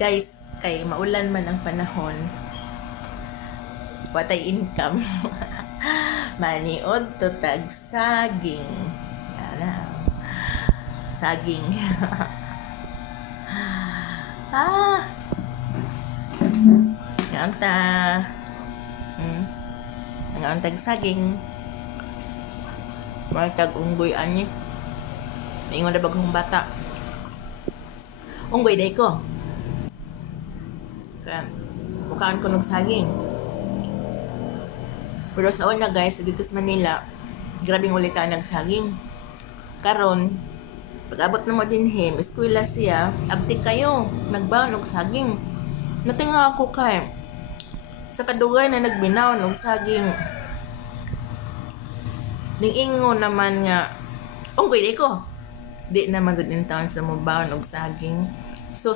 Guys, kay maulan man ang panahon, patay income. Maniod to tag saging. Yan. Saging. Yan ta. Ang tag saging. Mga tag unggoy ani. Ingon na bagong bata. Unggoy day ko. Kaya, mukhaan ko ng saging. Pero sa una guys, dito sa Manila, grabing ulitan ng saging. Karon, pag-abot na mo din him, eskwela siya, abdi kayo, nagbaon og saging. Natinga ako kay, sa kadugay na nagbinaw ng saging. Ning-ingo naman nga, unggoy di ko. Di naman sa din taon sa mubaon og saging. So,